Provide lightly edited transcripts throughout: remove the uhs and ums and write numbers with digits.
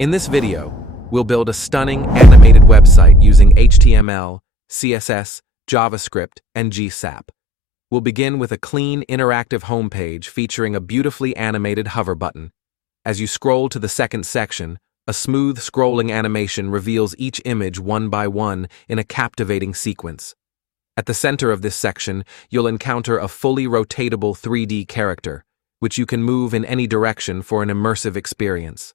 In this video, we'll build a stunning animated website using HTML, CSS, JavaScript, and GSAP. We'll begin with a clean, interactive homepage featuring a beautifully animated hover button. As you scroll to the second section, a smooth scrolling animation reveals each image one by one in a captivating sequence. At the center of this section, you'll encounter a fully rotatable 3D character, which you can move in any direction for an immersive experience.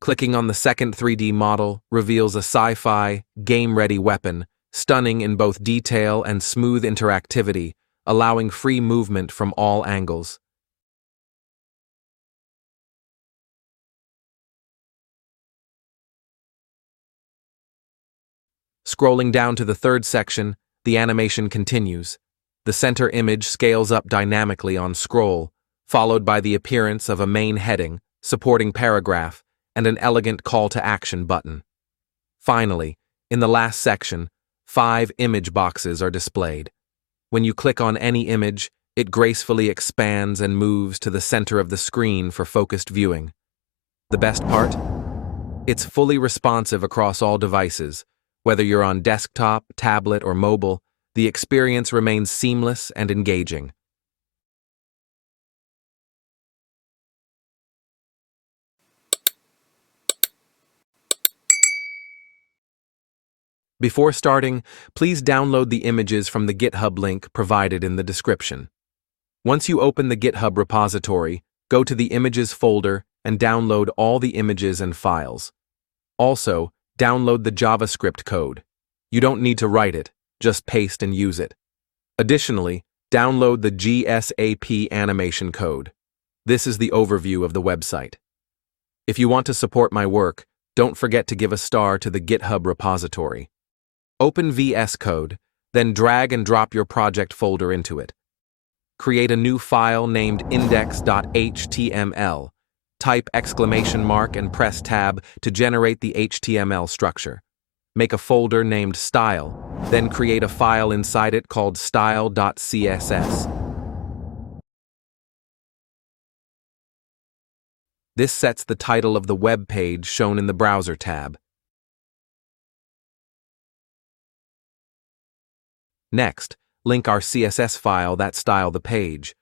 Clicking on the second 3D model reveals a sci-fi, game-ready weapon, stunning in both detail and smooth interactivity, allowing free movement from all angles. Scrolling down to the third section, the animation continues. The center image scales up dynamically on scroll, followed by the appearance of a main heading, supporting paragraph, and an elegant call to action button. Finally, in the last section, 5 image boxes are displayed. When you click on any image, it gracefully expands and moves to the center of the screen for focused viewing. The best part? It's fully responsive across all devices. Whether you're on desktop, tablet, or mobile, the experience remains seamless and engaging. Before starting, please download the images from the GitHub link provided in the description. Once you open the GitHub repository, go to the Images folder and download all the images and files. Also, download the JavaScript code. You don't need to write it, just paste and use it. Additionally, download the GSAP animation code. This is the overview of the website. If you want to support my work, don't forget to give a star to the GitHub repository. Open VS Code, then drag and drop your project folder into it. Create a new file named index.html. Type ! And press Tab to generate the HTML structure. Make a folder named Style, then create a file inside it called style.css. This sets the title of the web page shown in the Browser tab. Next, link our CSS file that style the page.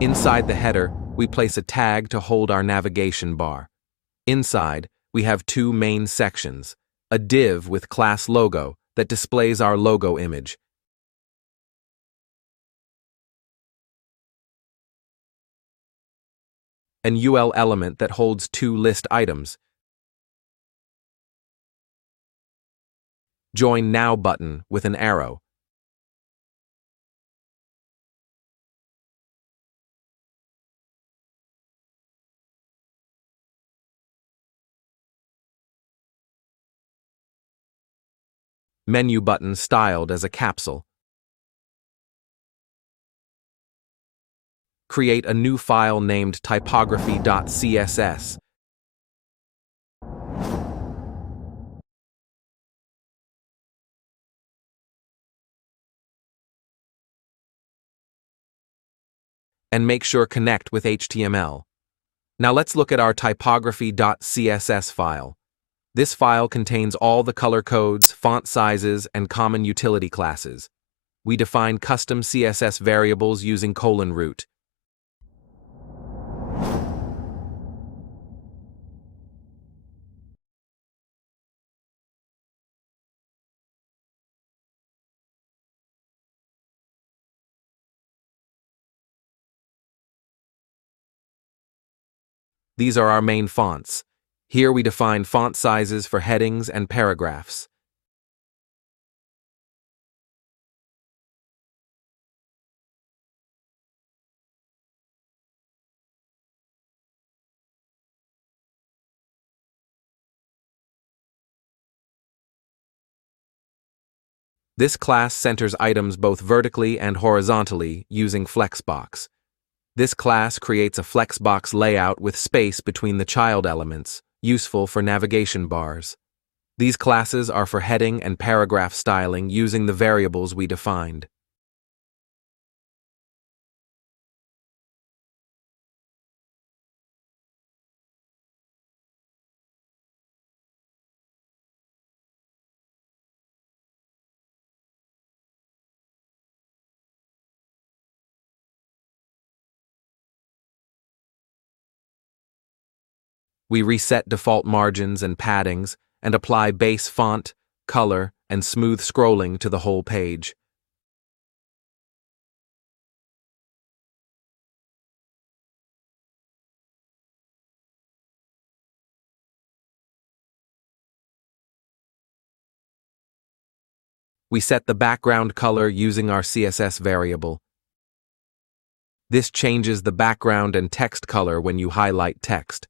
Inside the header, we place a tag to hold our navigation bar. Inside, we have 2 main sections, a div with class logo that displays our logo image, an UL element that holds 2 list items, Join Now button with an arrow, menu button styled as a capsule. Create a new file named typography.css. And make sure connect with HTML. Now let's look at our typography.css file. This file contains all the color codes, font sizes, and common utility classes. We define custom CSS variables using :root. These are our main fonts. Here we define font sizes for headings and paragraphs. This class centers items both vertically and horizontally using Flexbox. This class creates a Flexbox layout with space between the child elements, useful for navigation bars. These classes are for heading and paragraph styling using the variables we defined. We reset default margins and paddings and apply base font, color, and smooth scrolling to the whole page. We set the background color using our CSS variable. This changes the background and text color when you highlight text.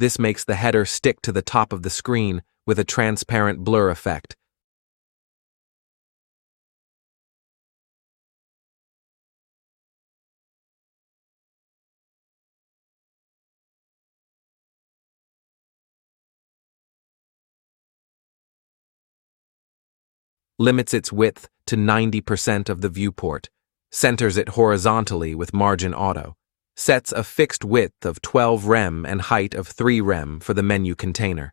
This makes the header stick to the top of the screen with a transparent blur effect. Limits its width to 90% of the viewport, centers it horizontally with margin auto, sets a fixed width of 12 rem and height of 3 rem for the menu container.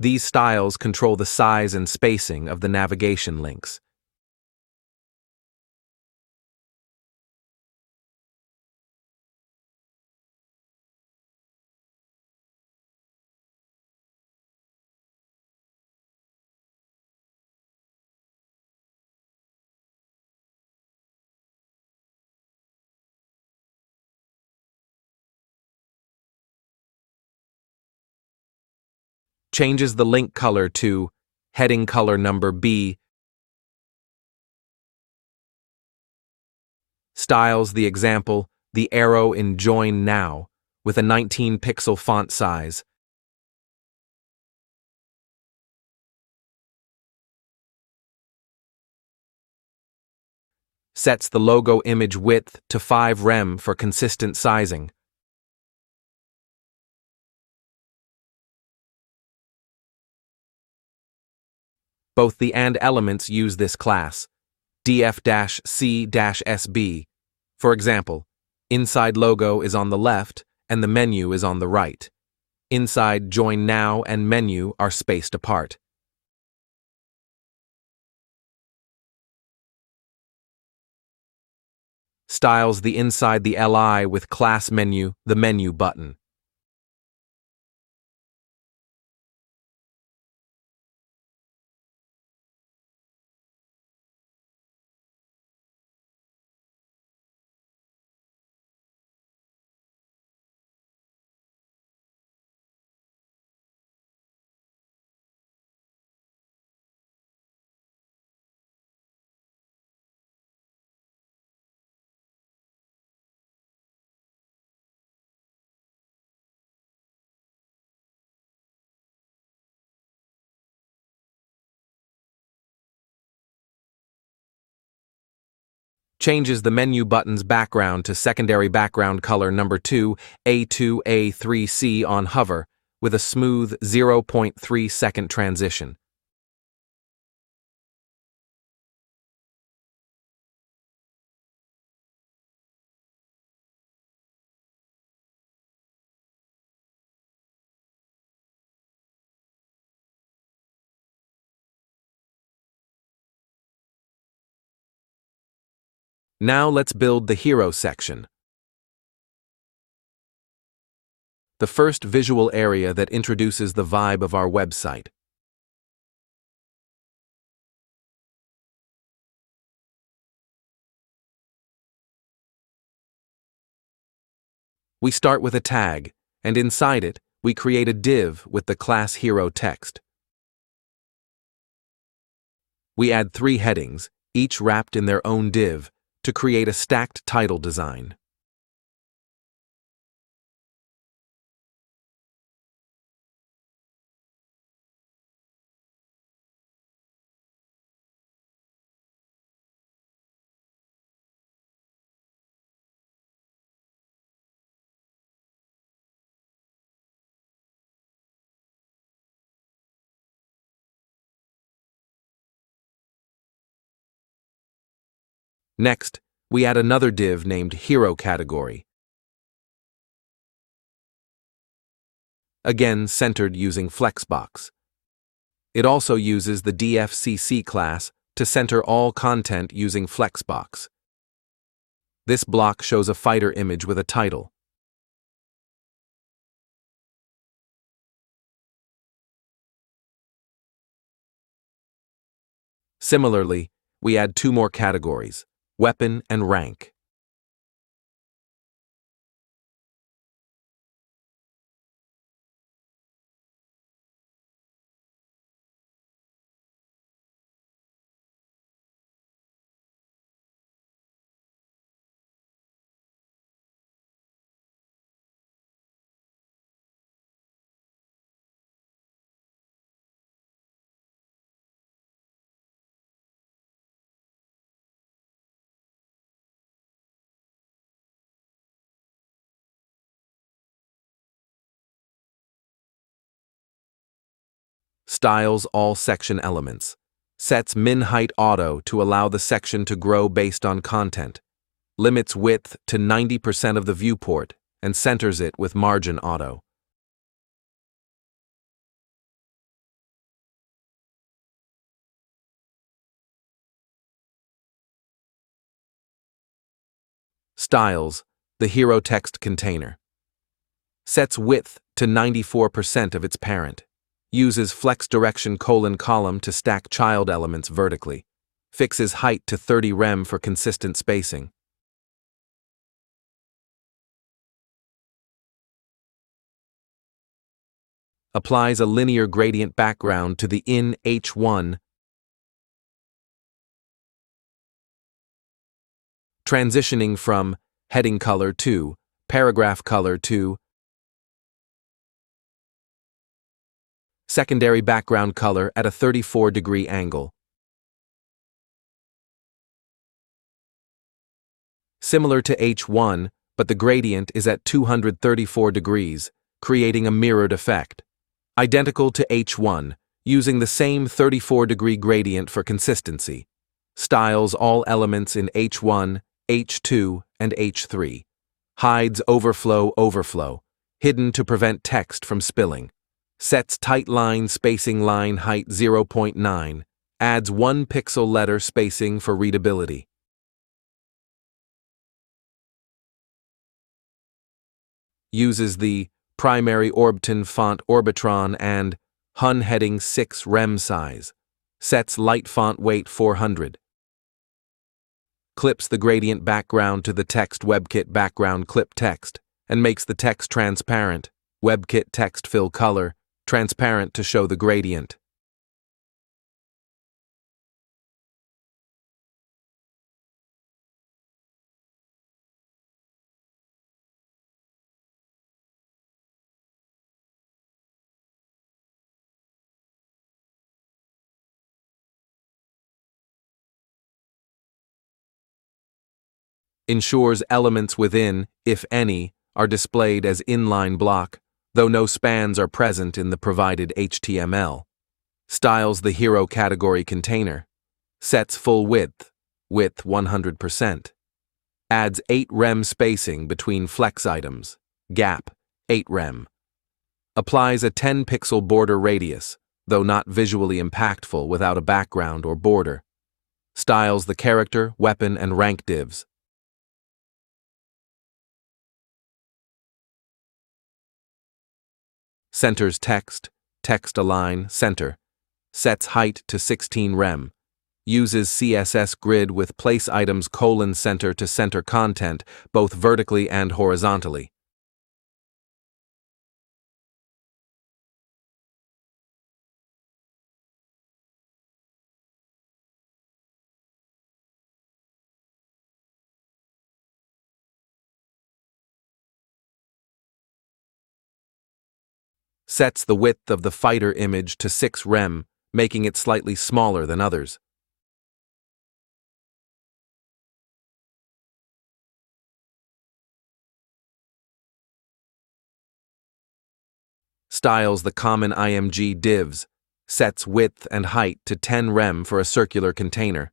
These styles control the size and spacing of the navigation links. Changes the link color to heading color number B, styles the example, the arrow in Join Now, with a 19-pixel font size. Sets the logo image width to 5 rem for consistent sizing. Both the and elements use this class, df-c-sb. For example, inside logo is on the left and the menu is on the right. Inside Join Now and menu are spaced apart. Styles the inside the li with class menu, the menu button. Changes the menu button's background to secondary background color number 2, A2, A3C on hover, with a smooth 0.3 second transition. Now let's build the hero section. The first visual area that introduces the vibe of our website. We start with a tag, and inside it, we create a div with the class hero text. We add 3 headings, each wrapped in their own div, to create a stacked title design. Next, we add another div named Hero Category, again centered using Flexbox. It also uses the dfcc class to center all content using Flexbox. This block shows a fighter image with a title. Similarly, we add two more categories, weapon and rank. Styles all section elements. Sets min height auto to allow the section to grow based on content. Limits width to 90% of the viewport and centers it with margin auto. Styles the hero text container. Sets width to 94% of its parent. Uses flex direction column to stack child elements vertically. Fixes height to 30 rem for consistent spacing. Applies a linear gradient background to the in H1, transitioning from heading color to paragraph color to secondary background color at a 34-degree angle. Similar to H1, but the gradient is at 234 degrees, creating a mirrored effect. Identical to H1, using the same 34-degree gradient for consistency. Styles all elements in H1, H2, and H3. Hides overflow, hidden to prevent text from spilling. Sets tight line spacing line height 0.9, adds 1 pixel letter spacing for readability. Uses the primary Orbton font Orbitron and Hun heading 6 rem size. Sets light font weight 400. Clips the gradient background to the text WebKit background clip text and makes the text transparent. WebKit text fill color, transparent to show the gradient. Ensures elements within, if any, are displayed as inline block, though no spans are present in the provided HTML. Styles the hero category container. Sets full width 100%. Adds 8 rem spacing between flex items, gap, 8 rem. Applies a 10-pixel border radius, though not visually impactful without a background or border. Styles the character, weapon, and rank divs. Centers text align, center. Sets height to 16 rem. Uses CSS grid with place items center to center content, both vertically and horizontally. Sets the width of the fighter image to 6 rem, making it slightly smaller than others. Styles the common IMG divs. Sets width and height to 10 rem for a circular container.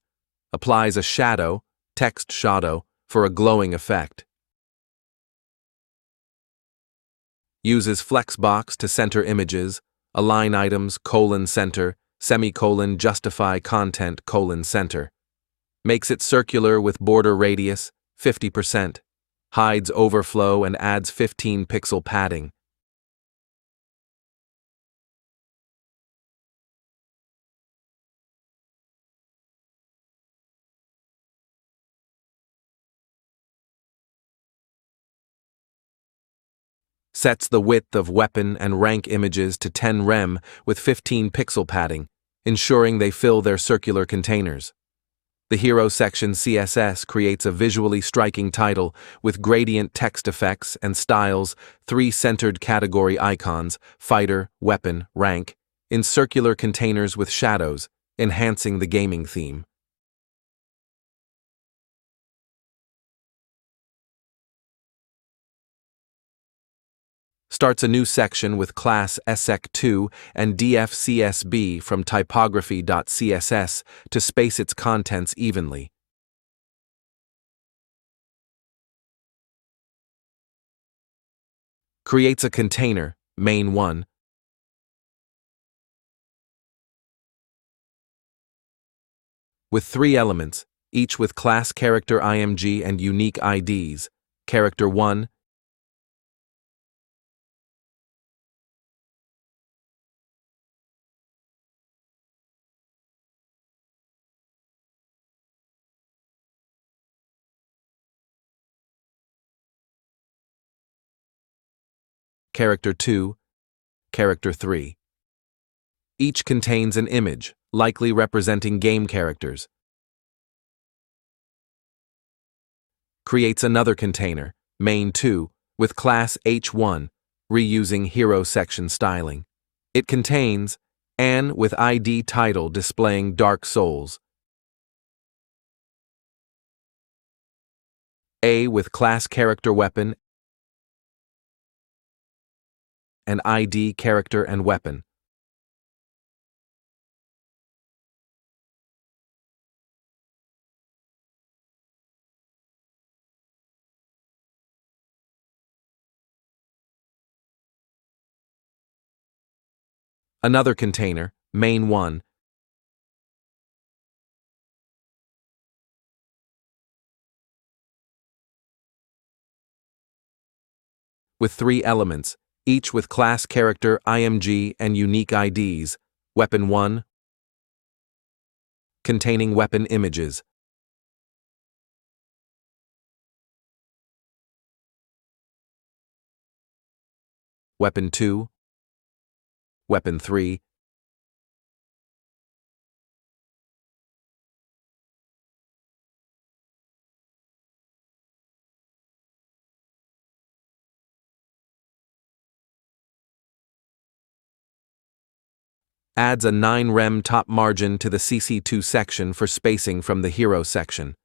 Applies a shadow, text shadow for a glowing effect. Uses flexbox to center images, align items, center, semicolon, justify content, center. Makes it circular with border radius, 50%. Hides overflow and adds 15 pixel padding. Sets the width of weapon and rank images to 10 rem with 15 pixel padding, ensuring they fill their circular containers. The Hero section CSS creates a visually striking title with gradient text effects and styles, 3 centered category icons, fighter, weapon, rank, in circular containers with shadows, enhancing the gaming theme. Starts a new section with class sec2 and dfcsb from typography.css to space its contents evenly. Creates a container, main1, with 3 elements, each with class character img and unique IDs. Character 1, character 2, character 3. Each contains an image, likely representing game characters. Creates another container, main2, with class h1, reusing Hero section styling. It contains an with ID title displaying Dark Souls, a with class character weapon and ID character and weapon. Another container, main1, with 3 elements, each with class character img and unique IDs. Weapon 1, containing weapon images. Weapon 2, Weapon 3, adds a 9 rem top margin to the CC2 section for spacing from the Hero section.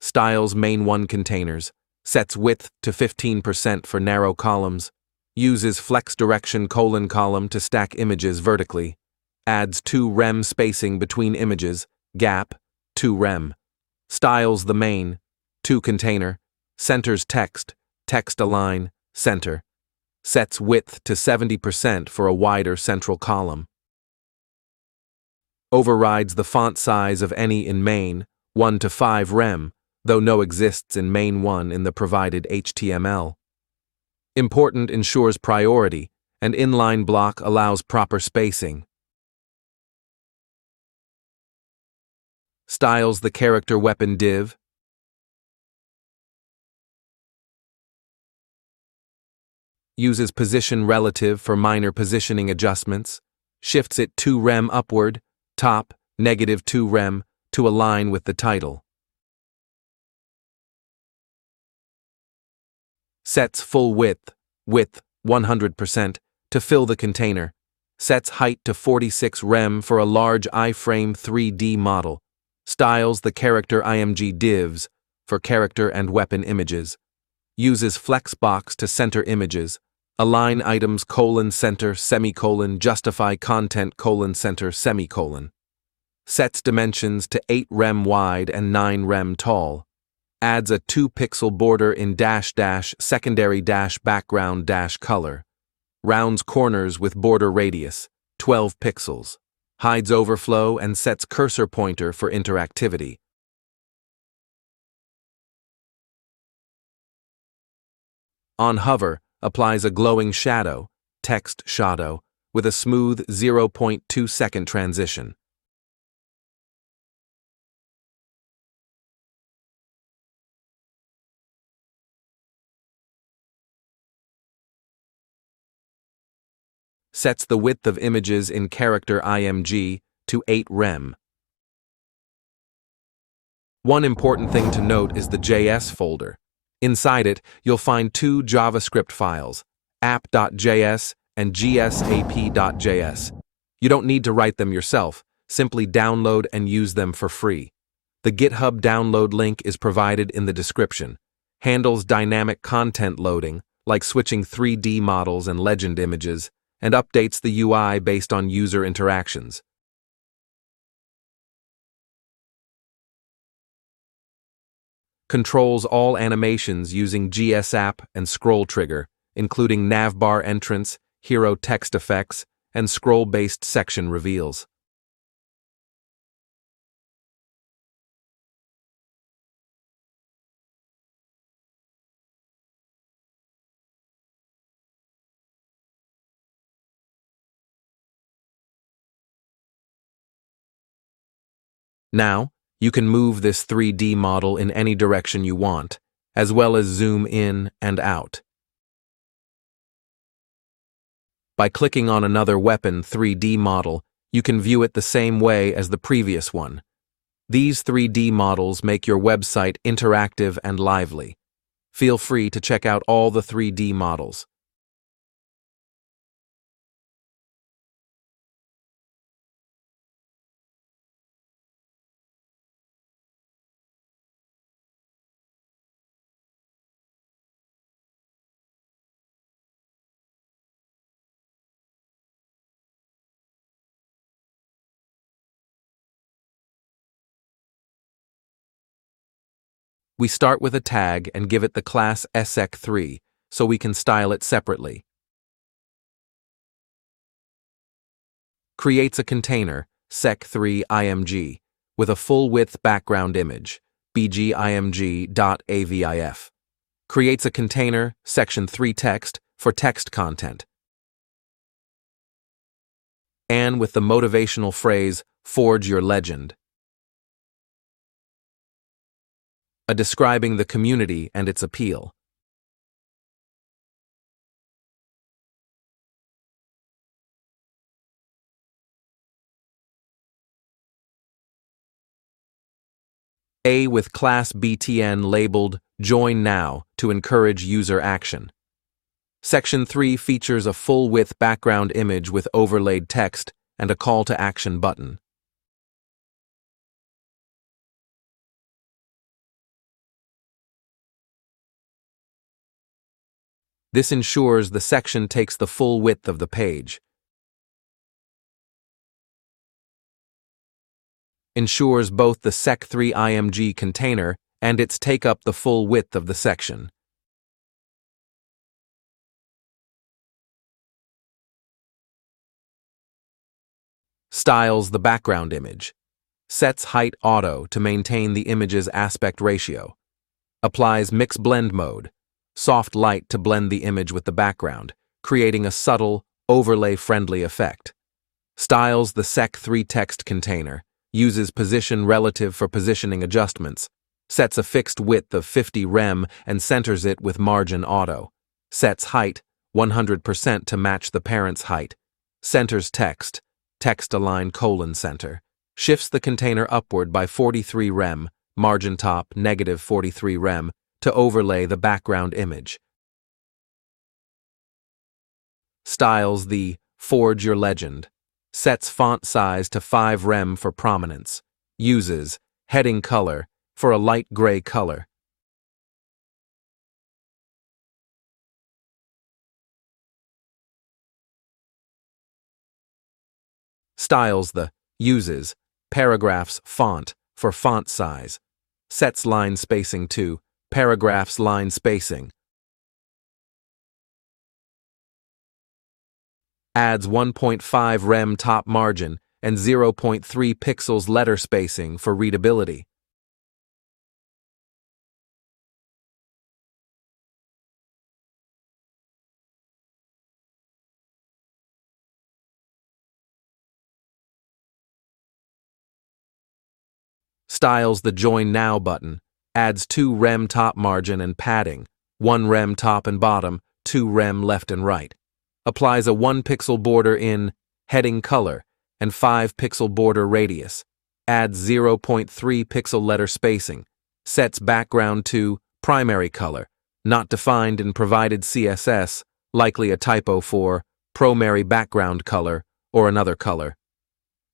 Styles main1 containers, sets width to 15% for narrow columns, uses flex direction column to stack images vertically, adds 2 rem spacing between images, gap, 2 rem. Styles the main, 2 container, centers text, text align, center. Sets width to 70% for a wider central column. Overrides the font size of any in main, 1 to 5 rem, though no exists in main1 in the provided HTML. Important ensures priority, and inline block allows proper spacing. Styles the character weapon div. Uses position relative for minor positioning adjustments. Shifts it 2 rem upward, top, -2 rem, to align with the title. Sets full width 100%, to fill the container. Sets height to 46 rem for a large iframe 3D model. Styles the character img divs for character and weapon images. Uses flexbox to center images. Align items center semicolon justify content center semicolon. Sets dimensions to 8 rem wide and 9 rem tall. Adds a 2-pixel border in secondary background color. Rounds corners with border radius, 12 pixels. Hides overflow and sets cursor pointer for interactivity. On hover, applies a glowing shadow, text shadow, with a smooth 0.2-second transition. Sets the width of images in character IMG to 8 rem. One important thing to note is the JS folder. Inside it, you'll find 2 JavaScript files, app.js and GSAP.js. You don't need to write them yourself, simply download and use them for free. The GitHub download link is provided in the description. Handles dynamic content loading, like switching 3D models and legend images, and updates the UI based on user interactions. Controls all animations using GSAP and scroll trigger, including navbar entrance, hero text effects, and scroll-based section reveals. Now, you can move this 3D model in any direction you want, as well as zoom in and out. By clicking on another weapon 3D model, you can view it the same way as the previous one. These 3D models make your website interactive and lively. Feel free to check out all the 3D models. We start with a tag and give it the class sec3, so we can style it separately. Creates a container, sec3img, with a full-width background image, bgimg.avif. Creates a container, section 3 text, for text content. And with the motivational phrase, forge your legend. Describing the community and its appeal. With class btn labeled Join Now to encourage user action. Section 3 features a full-width background image with overlaid text and a call to action button. This ensures the section takes the full width of the page. Ensures both the sec3img container and its take up the full width of the section. Styles the background image. Sets height auto to maintain the image's aspect ratio. Applies mix blend mode, soft light to blend the image with the background, creating a subtle, overlay-friendly effect. Styles the sec3 text container. Uses position relative for positioning adjustments, sets a fixed width of 50 rem and centers it with margin auto, sets height 100% to match the parent's height, centers text, text align :center, shifts the container upward by 43 rem, margin top -43 rem, to overlay the background image. Styles the Forge Your Legend. Sets font size to 5 rem for prominence. Uses heading color for a light gray color. Styles the Uses paragraphs font for font size. Sets line spacing to paragraphs line spacing. Adds 1.5 rem top margin and 0.3 pixels letter spacing for readability. Styles the Join Now button, adds 2 rem top margin and padding, 1 rem top and bottom, 2 rem left and right. Applies a 1 pixel border in heading color and 5 pixel border radius. Adds 0.3 pixel letter spacing. Sets background to primary color, not defined in provided CSS, likely a typo for primary background color or another color.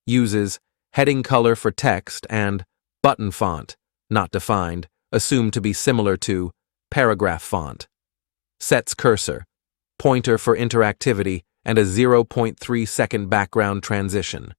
Uses heading color for text and button font, not defined, assumed to be similar to paragraph font. Sets cursor, pointer for interactivity, and a 0.3 second background transition.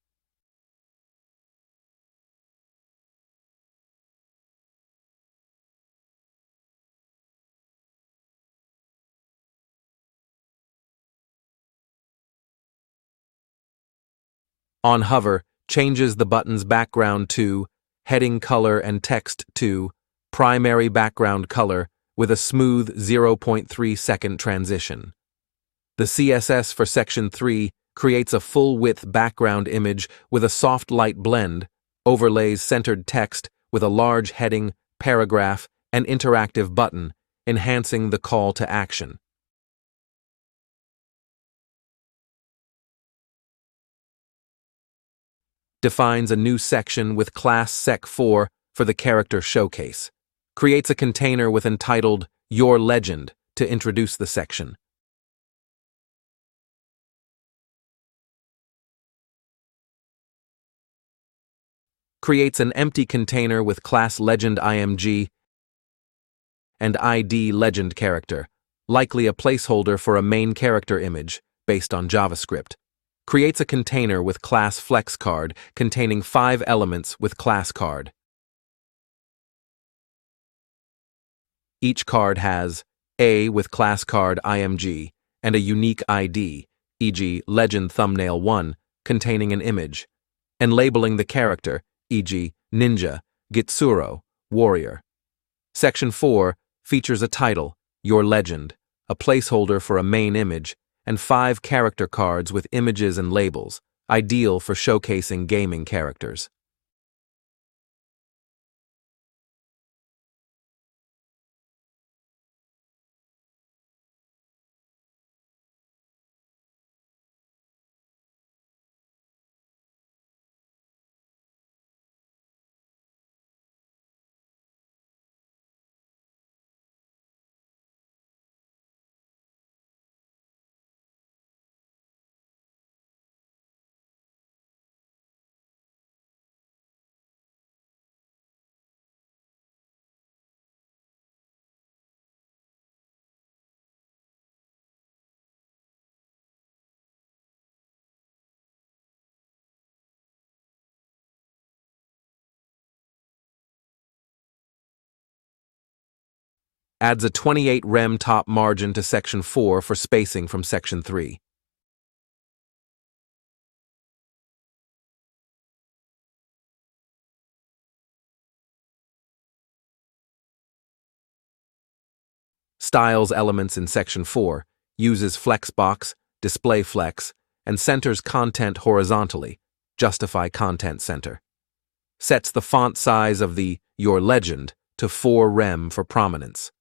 On hover, changes the button's background to heading color and text to primary background color with a smooth 0.3 second transition. The CSS for Section 3 creates a full-width background image with a soft light blend, overlays centered text with a large heading, paragraph, and interactive button, enhancing the call to action. Defines a new section with class sec4 for the character showcase. Creates a container with entitled Your Legend to introduce the section. Creates an empty container with class legend img and ID legend character, likely a placeholder for a main character image based on JavaScript. Creates a container with class flexCard containing 5 elements with class card. Each card has A with class card img and a unique ID, e.g. legend thumbnail 1, containing an image, and labeling the character, e.g. ninja, gitsuro, warrior. Section 4 features a title, Your Legend, a placeholder for a main image, and 5 character cards with images and labels, ideal for showcasing gaming characters. Adds a 28 rem top margin to Section 4 for spacing from Section 3. Styles elements in Section 4, uses flexbox, display flex, and centers content horizontally, justify content center. Sets the font size of the Your Legend to 4 rem for prominence.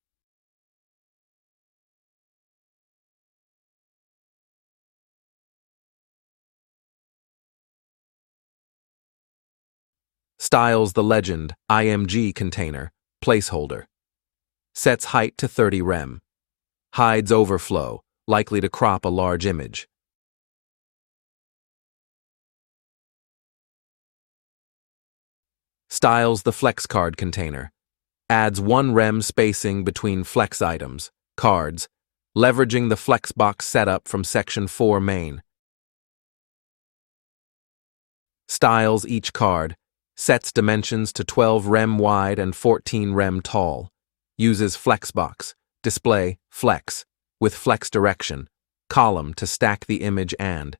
Styles the legend img container, placeholder. Sets height to 30 rem. Hides overflow, likely to crop a large image. Styles the flexcard container. Adds 1 rem spacing between flex items, cards, leveraging the flexbox setup from Section 4 main. Styles each card, sets dimensions to 12 rem wide and 14 rem tall, uses flexbox, display, flex, with flex direction, column to stack the image and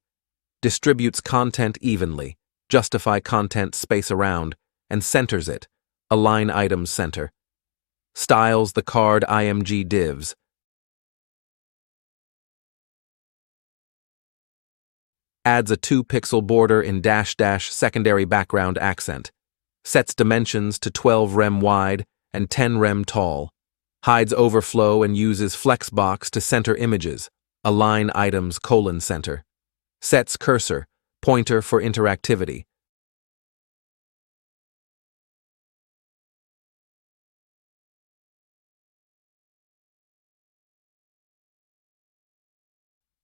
distributes content evenly, justify content space around, and centers it, align items center. Styles the card img divs. Adds a 2-pixel border in -- secondary background accent. Sets dimensions to 12 rem wide and 10 rem tall. Hides overflow and uses flexbox to center images, align items : center. Sets cursor, pointer for interactivity.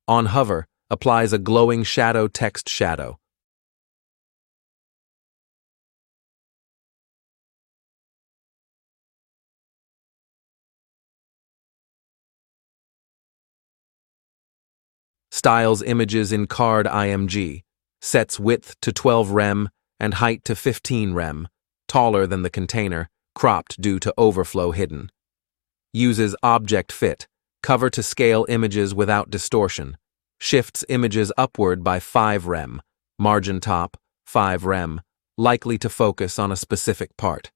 On hover, applies a glowing shadow text shadow. Styles images in card img. Sets width to 12 rem and height to 15 rem, taller than the container, cropped due to overflow hidden. Uses object fit, cover to scale images without distortion. Shifts images upward by 5 rem, margin top, 5 rem, likely to focus on a specific part.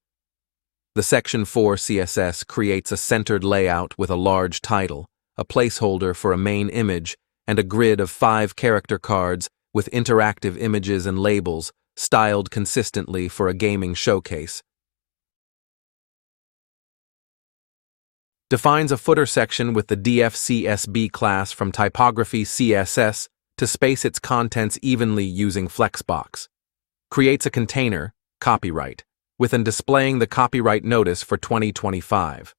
The Section 4 CSS creates a centered layout with a large title, a placeholder for a main image, and a grid of 5 character cards with interactive images and labels, styled consistently for a gaming showcase. Defines a footer section with the df_csb class from typography.css to space its contents evenly using flexbox. Creates a container, copyright, with and displaying the copyright notice for 2025.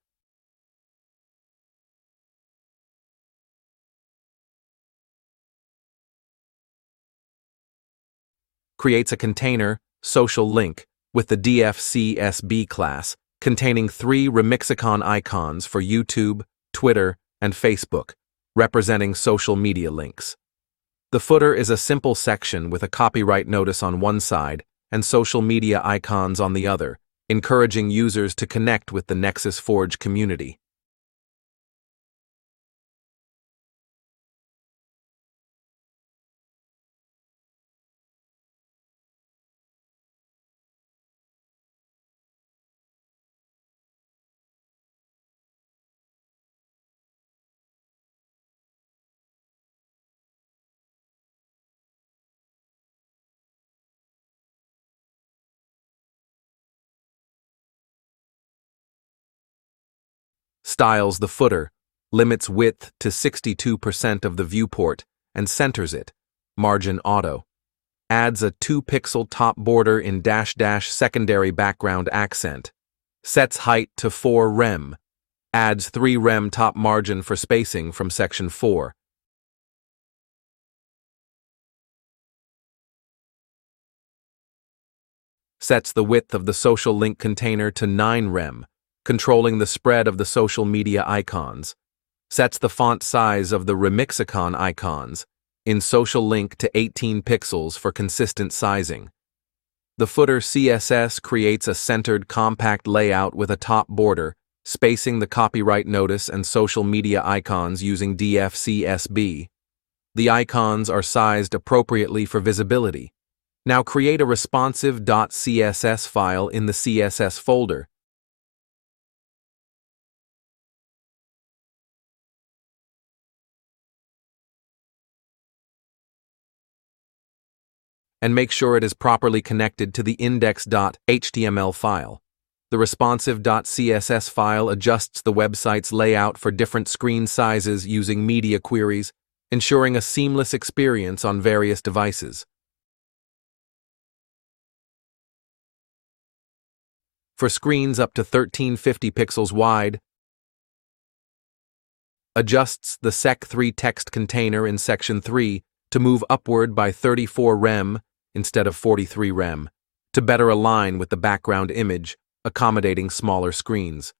Creates a container, social link, with the df_csb class, containing 3 Remixicon icons for YouTube, Twitter, and Facebook, representing social media links. The footer is a simple section with a copyright notice on one side and social media icons on the other, encouraging users to connect with the Nexus Forge community. Styles the footer, limits width to 62% of the viewport, and centers it, margin auto. Adds a 2-pixel top border in -- secondary background accent. Sets height to 4 rem. Adds 3 rem top margin for spacing from Section 4. Sets the width of the social link container to 9 rem, controlling the spread of the social media icons. Sets the font size of the Remixicon icons in social link to 18 pixels for consistent sizing. The footer CSS creates a centered, compact layout with a top border, spacing the copyright notice and social media icons using df_csb. The icons are sized appropriately for visibility. Now create a responsive .css file in the CSS folder. And make sure it is properly connected to the index.html file. The responsive.css file adjusts the website's layout for different screen sizes using media queries, ensuring a seamless experience on various devices. For screens up to 1350 pixels wide, adjusts the Sec3 text container in Section 3 to move upward by 34 rem instead of 43 rem, to better align with the background image, accommodating smaller screens.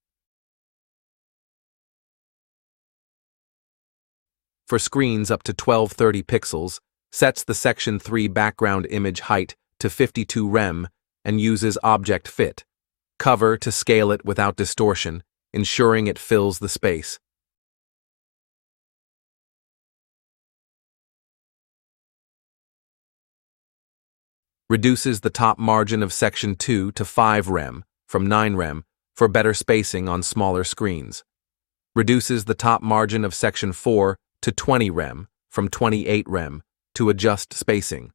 For screens up to 1230 pixels, sets the Section 3 background image height to 52 rem and uses object fit. Cover to scale it without distortion, ensuring it fills the space. Reduces the top margin of section 2 to 5 rem from 9 rem for better spacing on smaller screens. Reduces the top margin of section 4 to 20 rem from 28 rem to adjust spacing.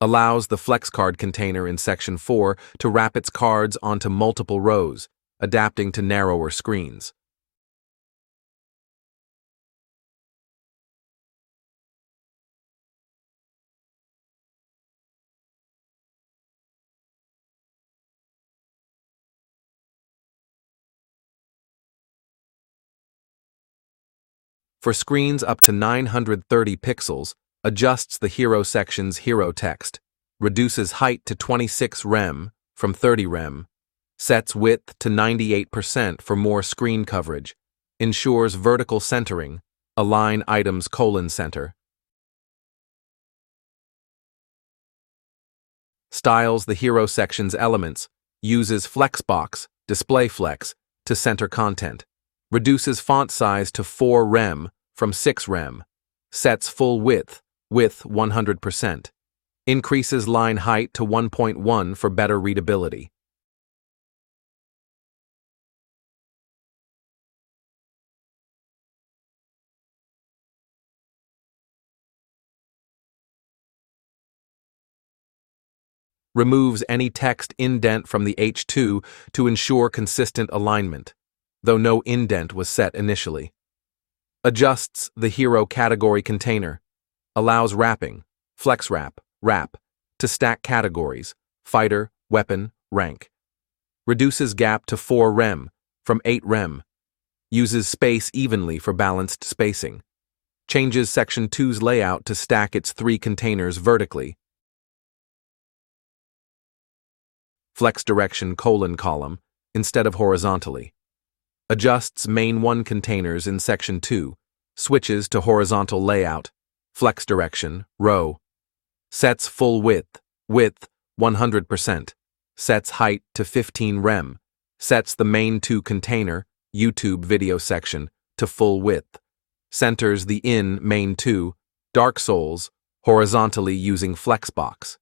Allows the FlexCard container in section 4 to wrap its cards onto multiple rows, adapting to narrower screens. For screens up to 930 pixels, adjusts the hero section's hero text, reduces height to 26 rem from 30 rem, sets width to 98% for more screen coverage, ensures vertical centering, align items center. Styles the hero section's elements, uses Flexbox, display flex, to center content. Reduces font size to 4 rem from 6 rem, sets full width 100%, increases line height to 1.1 for better readability. Removes any text indent from the H2 to ensure consistent alignment, though no indent was set initially. Adjusts the hero category container, allows wrapping, flex wrap, to stack categories, fighter, weapon, rank. Reduces gap to 4 rem from 8 rem, uses space evenly for balanced spacing. Changes section 2's layout to stack its 3 containers vertically. Flex direction column instead of horizontally. Adjusts main 1 containers in section 2, switches to horizontal layout, flex direction, row. Sets full width 100%, sets height to 15 rem, sets the main 2 container, YouTube video section, to full width. Centers the main 2, Dark Souls, horizontally using Flexbox.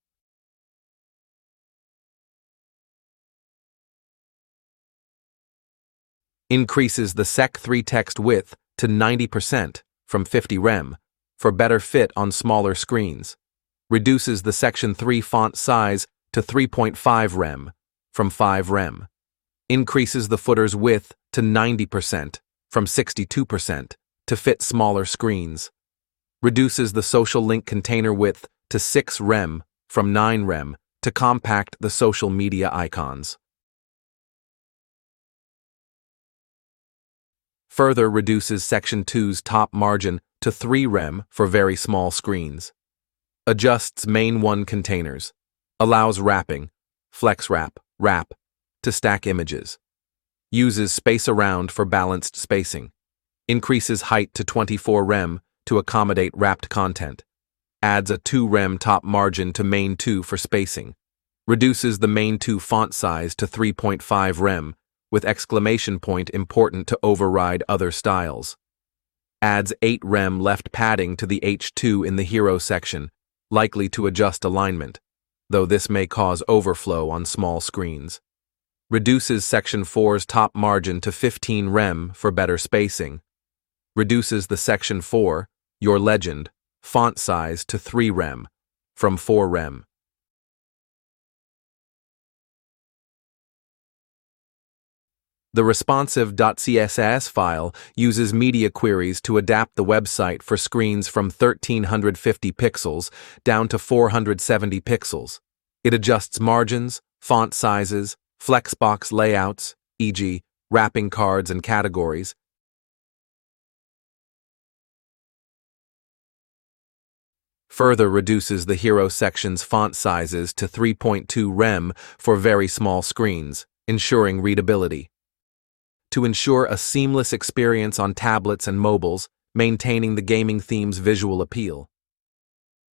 Increases the Sec3 text width to 90% from 50 rem for better fit on smaller screens. Reduces the section 3 font size to 3.5 rem from 5 rem. Increases the footer's width to 90% from 62% to fit smaller screens. Reduces the social link container width to 6 rem from 9 rem to compact the social media icons. Further reduces section 2's top margin to 3 rem for very small screens. Adjusts main 1 containers. Allows wrapping, flex wrap, to stack images. Uses space around for balanced spacing. Increases height to 24 rem to accommodate wrapped content. Adds a 2 rem top margin to main 2 for spacing. Reduces the main 2 font size to 3.5 rem with exclamation point important to override other styles. Adds 8 rem left padding to the H2 in the hero section, likely to adjust alignment, though this may cause overflow on small screens. Reduces section 4's top margin to 15 rem for better spacing. Reduces the section 4, Your Legend, font size to 3 rem from 4 rem. The responsive.css file uses media queries to adapt the website for screens from 1350 pixels down to 470 pixels. It adjusts margins, font sizes, flexbox layouts, e.g., wrapping cards and categories. Further reduces the hero section's font sizes to 3.2 rem for very small screens, ensuring readability. To ensure a seamless experience on tablets and mobiles, maintaining the gaming theme's visual appeal.